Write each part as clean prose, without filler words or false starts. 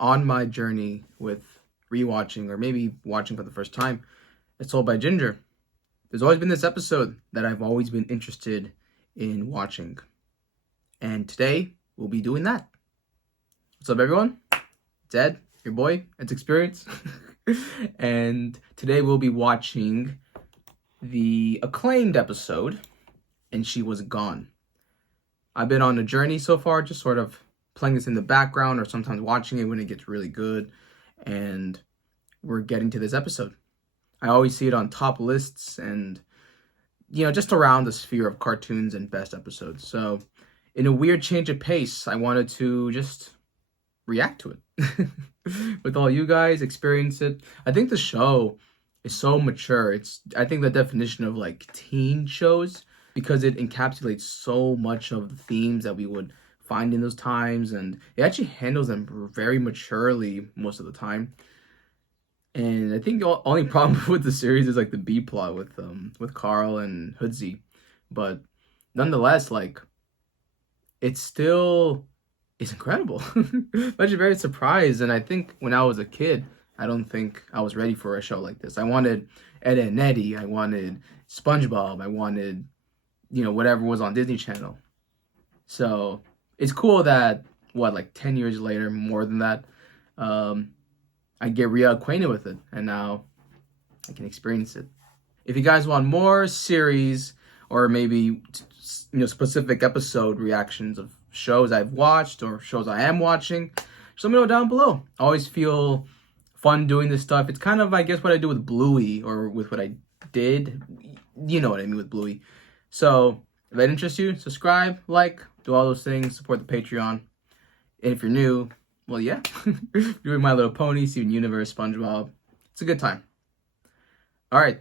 on my journey with rewatching or maybe watching for the first time, It's Told by Ginger. There's always been this episode that I've always been interested in watching. And today, we'll be doing that. What's up, everyone? It's Ed, your boy, Ed's Experience. And today we'll be watching the acclaimed episode, And She Was Gone. I've been on a journey so far, just sort of playing this in the background or sometimes watching it when it gets really good. And we're getting to this episode. I always see it on top lists and, just around the sphere of cartoons and best episodes. So in a weird change of pace, I wanted to just react to it with all you guys, experience it. I think the show is so mature. I think the definition of like teen shows, because it encapsulates so much of the themes that we would find in those times, and it actually handles them very maturely most of the time. And I think the only problem with the series is like the B plot with Carl and Hoodsie, but nonetheless, like it still is incredible. I'm actually very surprised, and I think when I was a kid, I don't think I was ready for a show like this. I wanted Ed and Eddie, I wanted SpongeBob, I wanted whatever was on Disney Channel. So it's cool that 10 years later, more than that, I get reacquainted with it, and now I can experience it. If you guys want more series or maybe specific episode reactions of shows I've watched or shows I am watching, just let me know down below. I always feel fun doing this stuff. It's kind of, I guess, what I do with Bluey, or with what I did. You know what I mean with Bluey. So if that interests you, subscribe, like, do all those things, support the Patreon. And if you're new, well, yeah, doing My Little Pony, Steven Universe, SpongeBob. It's a good time. All right,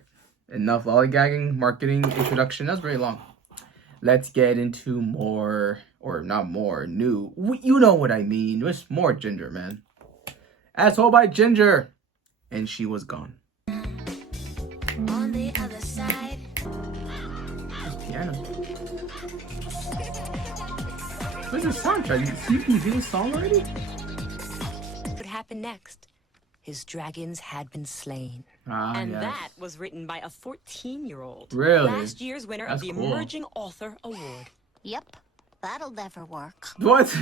enough lollygagging, marketing, introduction. That's very long. Let's get into more, or not more, new. You know what I mean. There's more Ginger, man. As Told by Ginger. And She Was Gone. On the other side. There's piano. Where's the soundtrack? You can hear the song already? What happened next? His dragons had been slain. And Yes. that was written by a 14-year-old. Really? Last year's winner That's of the cool. Emerging Author Award. Yep, that'll never work. What?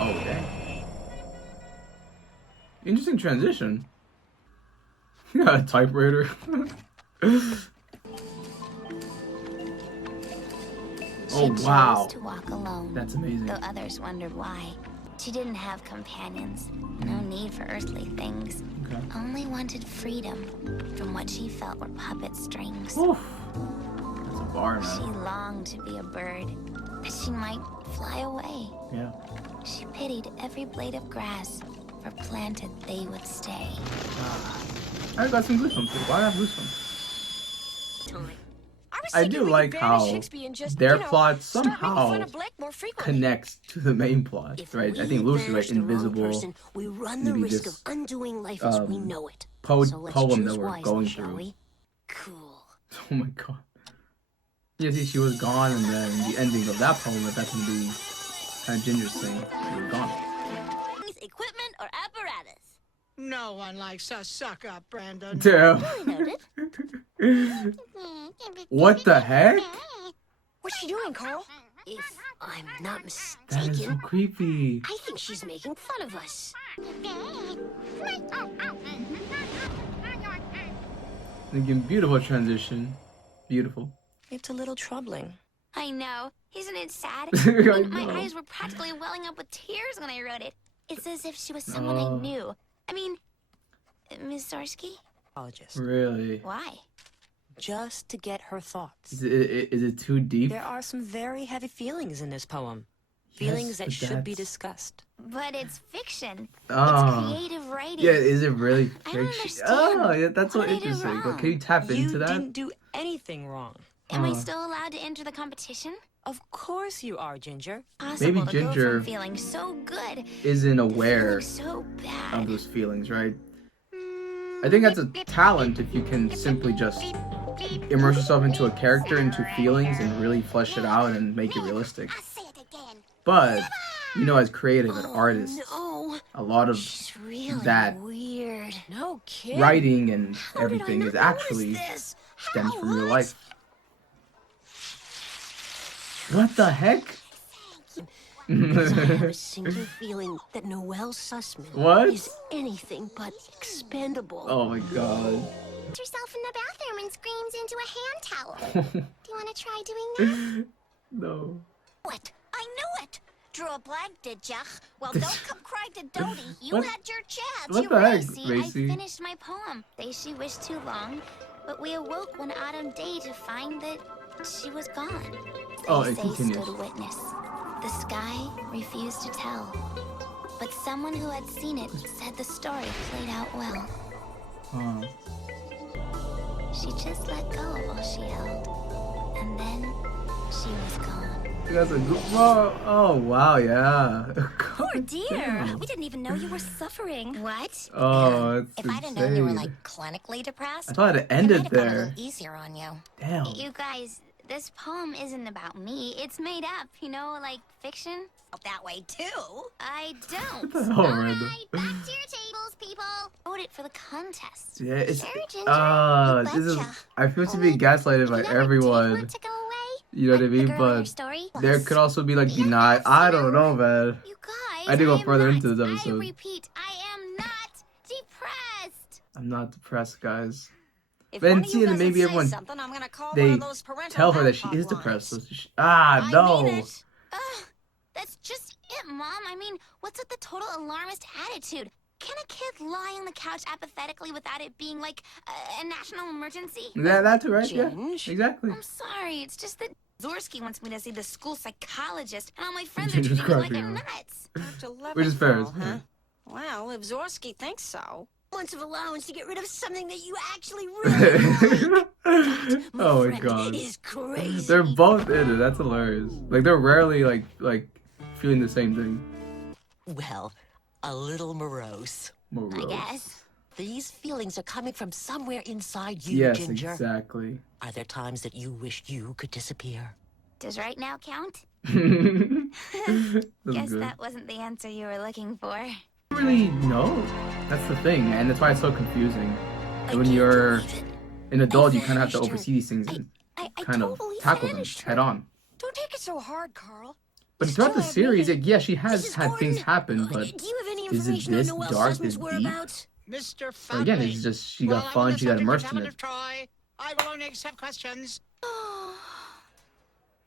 Oh, dang. Interesting transition. You got a typewriter. She Oh, wow. chose to walk alone. That's amazing. Though others wondered why. She didn't have companions, no need for earthly things. Okay. Only wanted freedom from what she felt were puppet strings. Oof. That's a bar, She man. longed to be a bird, that she might fly away. Yeah. She pitied every blade of grass, for planted they would stay. I got some goosebumps. Why not goosebumps? I I do like how their plot somehow connects to the main plot, If right? we I think Lucy's banish right, the wrong invisible. person, we run the maybe risk this, of undoing life as we know it. poem So let's that choose we're wisely, going shall through. we? Cool. Oh my god. Yeah, see, She Was Gone, and then the ending of that poem, that's gonna be kind of Ginger's thing. She was gone. Equipment or apparatus? No one likes a suck-up, Brandon. Damn. Noted. What the heck? What's she doing, Carl? If I'm not That is so mistaken, creepy. I think she's making fun of us. Again, beautiful transition. Beautiful. It's a little troubling. I know. Isn't it sad? I My know. eyes were practically welling up with tears when I wrote it. It's as if she was someone I Oh. knew. I mean, Miss Zarsky? Apologist. Really? Why? Just to get her thoughts. Is it too deep? There are some very heavy feelings in this poem. Yes, Feelings that but should be that's- discussed. But it's fiction. Oh. It's creative writing. Yeah, is it really I don't fiction? understand. Oh, yeah, that's so What did I do interesting. But wrong? can you tap You into that? didn't do anything wrong. Am I Oh. still allowed to enter the competition? Of course you are, Ginger. Possible Maybe to Ginger go from feeling so good Isn't to aware feeling so bad. of those feelings, right? I think that's a talent if you can simply just immerse yourself into a character, into feelings, and really flesh it out and make it realistic. But, as creative and artists, No. a lot of She's really that weird. No kidding. writing and How did I everything not is actually notice this? stems How? from real What? life. What the heck? Because I have a sinking feeling that Noelle Sussman What? is anything but expendable. Oh my god. Puts herself in the bathroom and screams into a hand towel. Do you want to try doing that? No. What? I knew it! Drew a blank, did ya? Well, don't come cry to Dodie. You What? had your chance. What the heck, I Racy? finished my poem. She wished too long, but we awoke one autumn day to find that she was gone. Oh, They it say continues. stood witness. The sky refused to tell, but someone who had seen it said the story played out well. Oh. She just let go of all she held, and then she was gone. That's a good. Whoa. Oh wow, yeah. Poor dear. Damn. We didn't even know you were suffering. What? Oh, it's If I'd have known you were insane. like clinically depressed, I thought it it might ended have gone a there. little easier on you. Damn. You guys, this poem isn't about me. It's made up, like fiction. That way too. I don't. What the hell, Miranda? back to your tables, people. Wrote it for the contest. Yeah, it's Sure, Ginger, you this is. betcha. I feel to be gaslighted by You never did everyone. want to go away? You know what I Like the mean? girl in your But story? there could also be like Yeah, denied. I don't know, man. You guys, I need to go am further not- into this I episode. repeat, I am not depressed. I'm not depressed, guys. If Then one of see, you then doesn't maybe say everyone- something, I'm gonna call they one of those parental Tell her that help she is hotlines. depressed. So I no. mean it. Ugh, that's just it, Mom. I mean, what's with the total alarmist attitude? Can a kid lie on the couch apathetically without it being like a national emergency? Yeah, that too, right? Yeah, Ginge. exactly. I'm sorry, it's just that Zorsky wants me to see the school psychologist, and all my friends are Ginger's treating me like crying I'm now. nuts. Dr. Which is fair. Leventhal, huh? Well, if Zorsky thinks so. Months of allowance to get rid of something that you actually really like. Oh my Friend god. is crazy. They're both in it. That's hilarious. Like they're rarely like feeling the same thing. Well, a little morose. Morose. I guess. These feelings are coming from somewhere inside you, Yes, Ginger. exactly. Are there times that you wish you could disappear? Does right now count? That's Guess good. that wasn't the answer you were looking for. Really no. That's the thing, and that's why it's so confusing. I When can't you're believe it. an adult, you kind of have to vanished her. oversee these things and I kind of totally tackle them vanished her. head on. Don't take it so hard, Carl. But You throughout the still have series, me. yeah, she has Mrs. had things Gordon, happen, but do you have any is it information on this Noelle dark, Sussman's this deep? whereabouts? Mr. Fountley. again, it's just she While got I'm fun, the she got subject immersed of in Helen it. of Troy, I will only accept questions.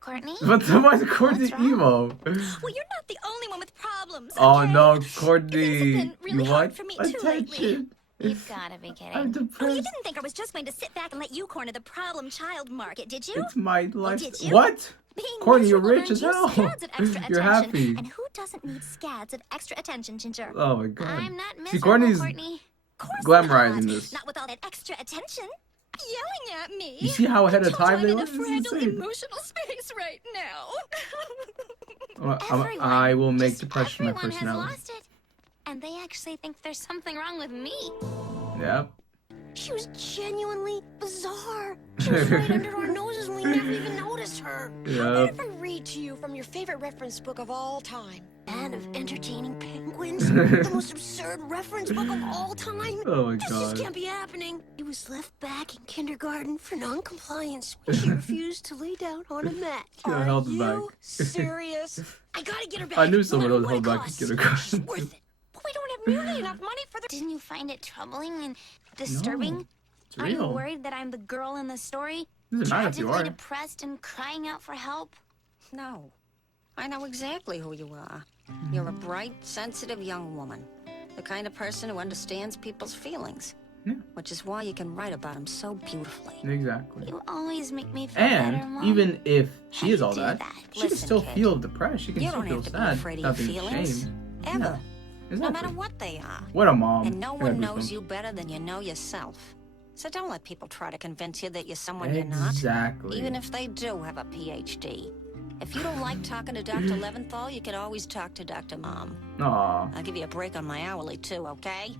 Courtney? But why is Courtney What's wrong? emo? Well, you're not the only one with problems. Oh okay? no, Things Courtney! have been really You hard want for me too lately. attention? You've gotta be I'm kidding. Oh, you depressed. didn't think I was just going to sit back and let you corner the problem child market, did you? It's my life. did you? What? Being Courtney, you're miserable rich as earns you hell. scads of extra You're attention. happy. And who doesn't need scads of extra attention, Ginger? Oh my god. I'm not See, miserable, Courtney's Courtney. Of course glamorizing not. this. Not with all that extra attention. Yelling at me. You see how ahead I of told you time they I'm were? in This a is fragile insane. emotional space right now. Everyone, I will make just depression my everyone has personality. lost it. And they actually think there's something wrong with me. Yeah. She was genuinely bizarre. She was right under our noses and we never even noticed her. Yeah. If I read to you from your favorite reference book of all time. Man of entertaining penguins? The most absurd reference book of all time? Oh my This just god. can't be happening. He was left back in kindergarten for non-compliance when she refused to lay down on a mat. Should have Are held him back. you serious? I gotta get her back. I knew no someone matter would what hold it back costs. to get her She's gone. worth it. But we don't have nearly enough money for the... Didn't you find it troubling and disturbing? No, it's Are you real. worried that I'm the girl in the story? Doesn't matter if you Tragically are. depressed and crying out for help? No. I know exactly who you are. You're a bright, sensitive young woman. The kind of person who understands people's feelings. Yeah. Which is why you can write about them so beautifully. Exactly. You always make me feel better, And Mom. even if How she is do you all do that, that? she can Listen, still kid. feel depressed. She can You still don't feel have to be sad. afraid of Not your being feelings. ashamed. Ever. Yeah. No Exactly. matter what they are. What a mom. And no I got one knows goosebumps. you better than you know yourself. So don't let people try to convince you that you're someone you're not. Exactly. Even if they do have a PhD. If you don't like talking to Dr. Leventhal, you can always talk to Dr. Mom. Aw. I'll give you a break on my hourly too, okay?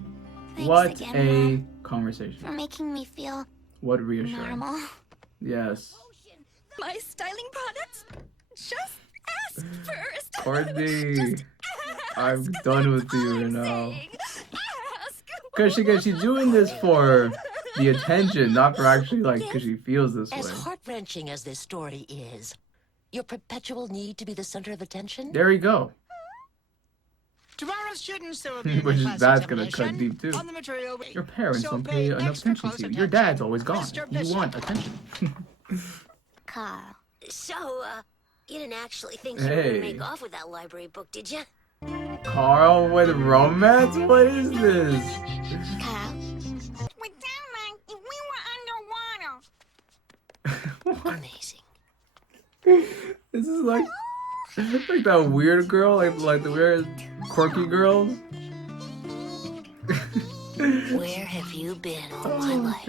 Thanks What again, a Mom, conversation. for making me feel What reassuring. normal. Yes. My styling products? Just ask first. Courtney. Just I'm done with you now. Because she's doing this for the attention, not for actually, like, because she feels this As way. heart-wrenching as this story is, your perpetual need to be the center of attention? There you go. Tomorrow's students, there will be Which is, class that's gonna cut examination deep too. on the material. Your parents So don't pay enough extra attention close to you. Your dad's attention, always gone. Mr. You Bishop. want attention. Carl. So, you didn't actually think you were Hey. gonna make off with that library book, did you? Carl with romance? What is this? Kyle? With downline, we were underwater. Amazing. This is like that weird girl, like the weird quirky girl. Where have you been all my life?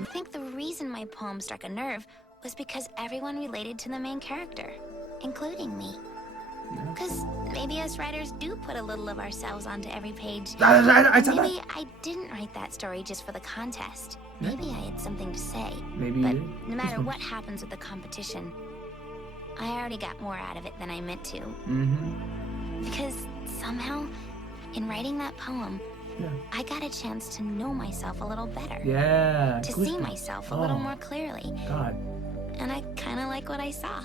I think the reason my poem struck a nerve was because everyone related to the main character, including me. Because maybe us writers do put a little of ourselves onto every page. I said that. Maybe I didn't write that story just for the contest. Maybe I had something to say. Maybe But you did. no matter what happens with the competition, I already got more out of it than I meant to. Mm-hmm. Because somehow, in writing that poem, Yeah. I got a chance to know myself a little better. Yeah. To Goosebumps. see myself a little Oh. more clearly. God. And I kind of like what I saw.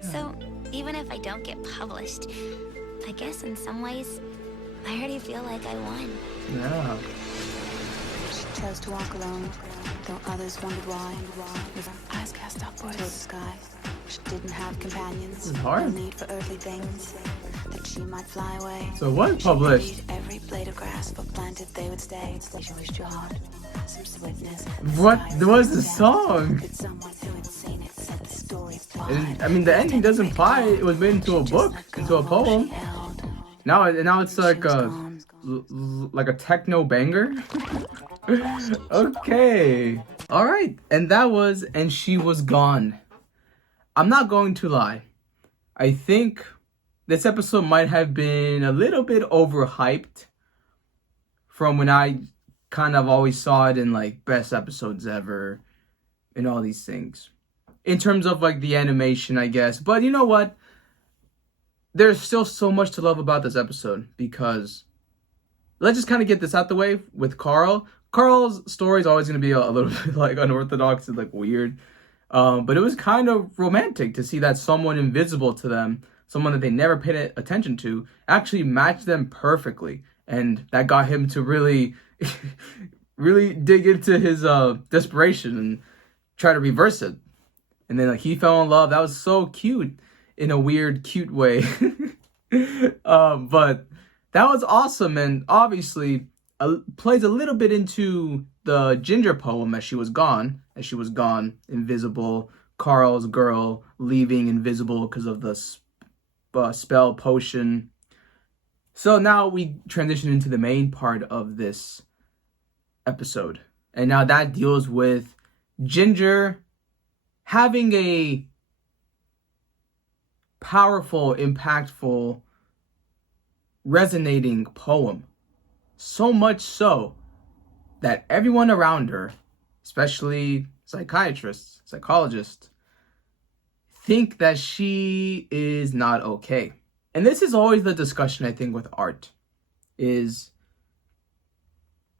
So, even if I don't get published, I guess in some ways, I already feel like I won. Yeah. She chose to walk alone, though others wondered why. With her eyes cast upwards toward the sky, she didn't have companions. It's hard. No need for earthly things, that she might fly away. So what She published? pitied every blade of grass, for planted they would stay. She wished your heart some sweetness. What was the song? But someone who had seen it said the story's And, I mean, the ending does imply it was made into a book, into a poem. Now it's like a techno banger. Okay. All right. And that was And She Was Gone. I'm not going to lie. I think this episode might have been a little bit overhyped from when I kind of always saw it in like best episodes ever and all these things. In terms of like the animation, I guess. But you know what? There's still so much to love about this episode because let's just kind of get this out the way with Carl. Carl's story is always going to be a little bit like unorthodox and like weird. But it was kind of romantic to see that someone invisible to them, someone that they never paid attention to, actually matched them perfectly. And that got him to really, really dig into his desperation and try to reverse it. And then like he fell in love. That was so cute in a weird, cute way. But that was awesome. And obviously plays a little bit into the Ginger poem, As She Was Gone. As she was gone, invisible. Carl's girl leaving invisible because of the spell potion. So now we transition into the main part of this episode. And now that deals with Ginger having a powerful, impactful, resonating poem. So much so that everyone around her, especially psychiatrists, psychologists, think that she is not okay. And this is always the discussion, I think, with art, is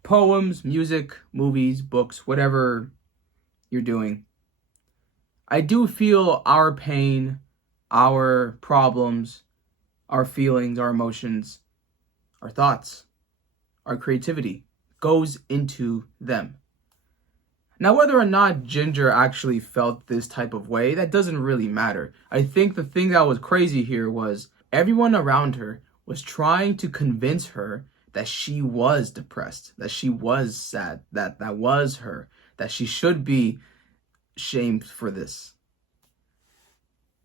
poems, music, movies, books, whatever you're doing. I do feel our pain, our problems, our feelings, our emotions, our thoughts, our creativity goes into them. Now, whether or not Ginger actually felt this type of way, that doesn't really matter. I think the thing that was crazy here was everyone around her was trying to convince her that she was depressed, that she was sad, that was her, that she should be shamed for this.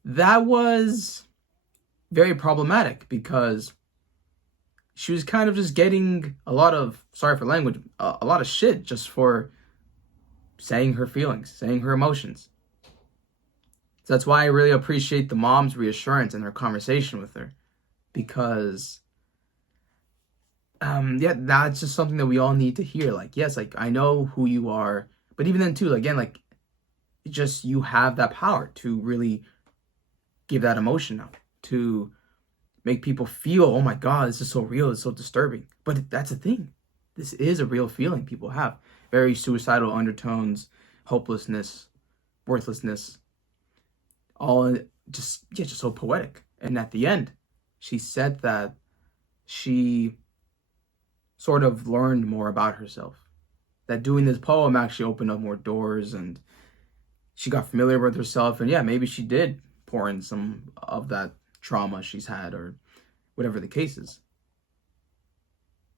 That was very problematic because she was kind of just getting a lot of, sorry for language, a lot of shit just for saying her feelings, saying her emotions. So that's why I really appreciate the mom's reassurance and her conversation with her. Because, that's just something that we all need to hear. Like, yes, like, I know who you are. But even then, too, again, like, just you have that power to really give that emotion out. To make people feel, oh my God, this is so real, it's so disturbing. But that's the thing. This is a real feeling people have. Very suicidal undertones, hopelessness, worthlessness, all just so poetic. And at the end, she said that she sort of learned more about herself. That doing this poem actually opened up more doors, and she got familiar with herself. And yeah, maybe she did pour in some of that trauma she's had, or whatever the case is.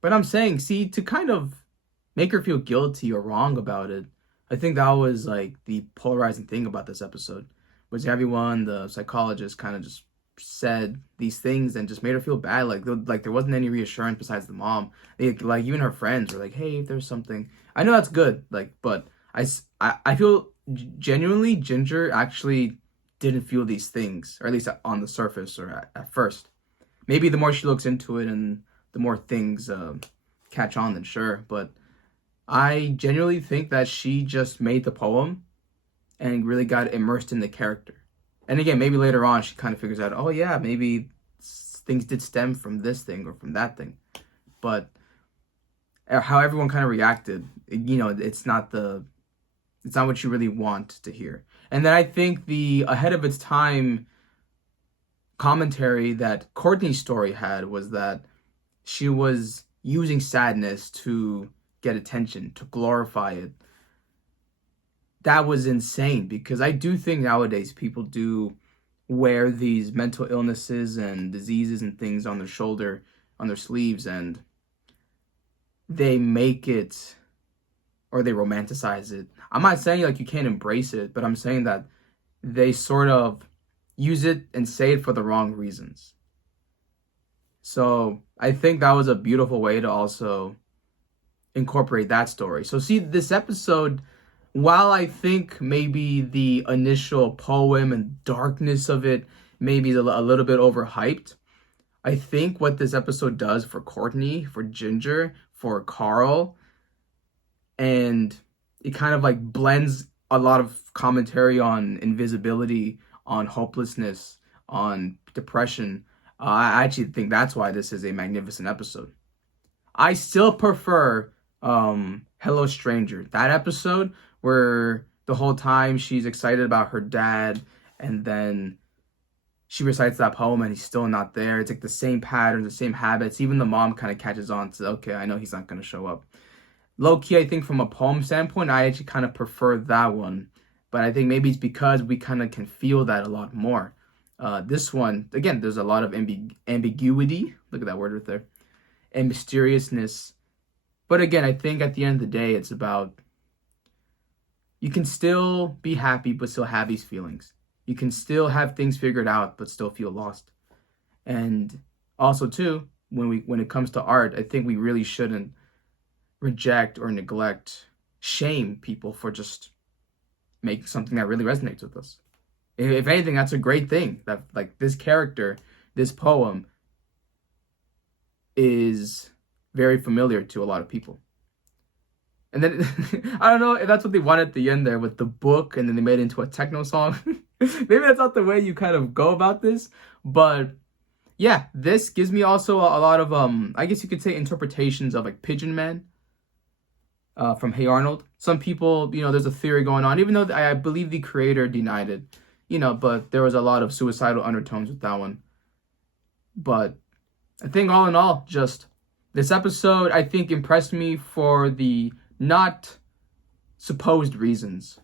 But I'm saying, see, to kind of make her feel guilty or wrong about it, I think that was like the polarizing thing about this episode, was everyone, the psychologist, kind of just said these things and just made her feel bad. Like there wasn't any reassurance besides the mom. Like even her friends were like, hey, if there's something, I know that's good. Like, but I feel genuinely Ginger actually didn't feel these things, or at least on the surface or at first. Maybe the more she looks into it and the more things catch on, then sure. But I genuinely think that she just made the poem and really got immersed in the character. And again, maybe later on she kind of figures out, oh yeah, maybe things did stem from this thing or from that thing. But how everyone kind of reacted, you know, it's not what you really want to hear. And then I think the ahead of its time commentary that Courtney's story had was that she was using sadness to get attention, to glorify it. That was insane, because I do think nowadays people do wear these mental illnesses and diseases and things on their shoulder, on their sleeves, and they make it, or they romanticize it. I'm not saying like you can't embrace it, but I'm saying that they sort of use it and say it for the wrong reasons. So I think that was a beautiful way to also incorporate that story. So see, this episode, while I think maybe the initial poem and darkness of it maybe is a little bit overhyped, I think what this episode does for Courtney, for Ginger, for Carl, and it kind of like blends a lot of commentary on invisibility, on hopelessness, on depression. I actually think that's why this is a magnificent episode. I still prefer Hello Stranger. That episode where the whole time she's excited about her dad, and then she recites that poem and he's still not there. It's like the same patterns, the same habits. Even the mom kind of catches on to, okay, I know he's not going to show up. Low-key, I think from a poem standpoint, I actually kind of prefer that one. But I think maybe it's because we kind of can feel that a lot more. This one, again, there's a lot of ambiguity. Look at that word right there. And mysteriousness. But again, I think at the end of the day, it's about, you can still be happy, but still have these feelings. You can still have things figured out, but still feel lost. And also, too, when it comes to art, I think we really shouldn't reject or neglect, shame people for just making something that really resonates with us. If anything, that's a great thing. That like this character, this poem is very familiar to a lot of people. And then, I don't know if that's what they wanted at the end there with the book, and then they made it into a techno song. Maybe that's not the way you kind of go about this. But yeah, this gives me also a lot of, I guess you could say, interpretations of like Pigeon Man from Hey Arnold. Some people, you know, there's a theory going on, even though I believe the creator denied it, you know, but there was a lot of suicidal undertones with that one. But I think all in all, just this episode, I think, impressed me for the not supposed reasons.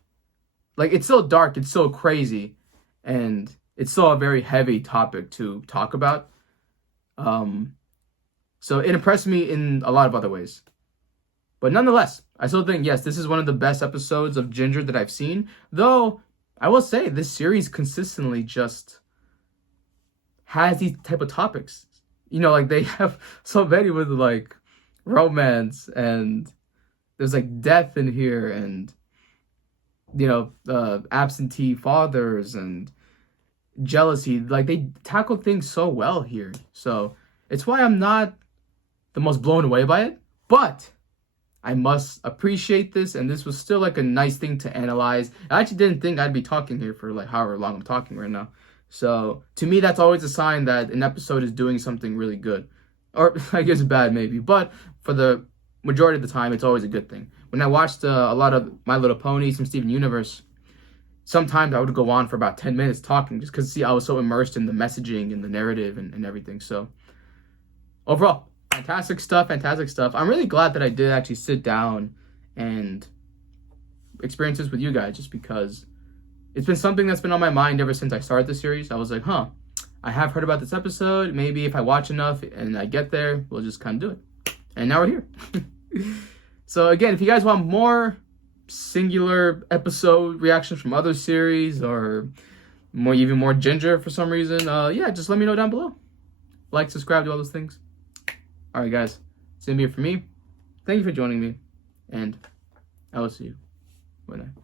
Like, it's so dark, it's so crazy, and it's still a very heavy topic to talk about. So it impressed me in a lot of other ways. But nonetheless, I still think, yes, this is one of the best episodes of Ginger that I've seen. Though, I will say, this series consistently just has these type of topics. You know, like, they have so many with, like, romance, and there's, like, death in here, and, you know, absentee fathers, and jealousy. Like, they tackle things so well here. So, it's why I'm not the most blown away by it. But I must appreciate this, and this was still, like, a nice thing to analyze. I actually didn't think I'd be talking here for, like, however long I'm talking right now. So to me, that's always a sign that an episode is doing something really good. Or I guess bad maybe, but for the majority of the time, it's always a good thing. When I watched a lot of My Little Pony, some Steven Universe, sometimes I would go on for about 10 minutes talking just because, I was so immersed in the messaging and the narrative and everything. So overall, fantastic stuff. I'm really glad that I did actually sit down and experience this with you guys, just because it's been something that's been on my mind ever since I started the series. I was like, I have heard about this episode. Maybe if I watch enough and I get there, we'll just kind of do it. And now we're here. So again, if you guys want more singular episode reactions from other series, or even more Ginger for some reason, just let me know down below. Like, subscribe, do all those things. All right, guys, it's gonna be it for me. Thank you for joining me, and I will see you. Good night.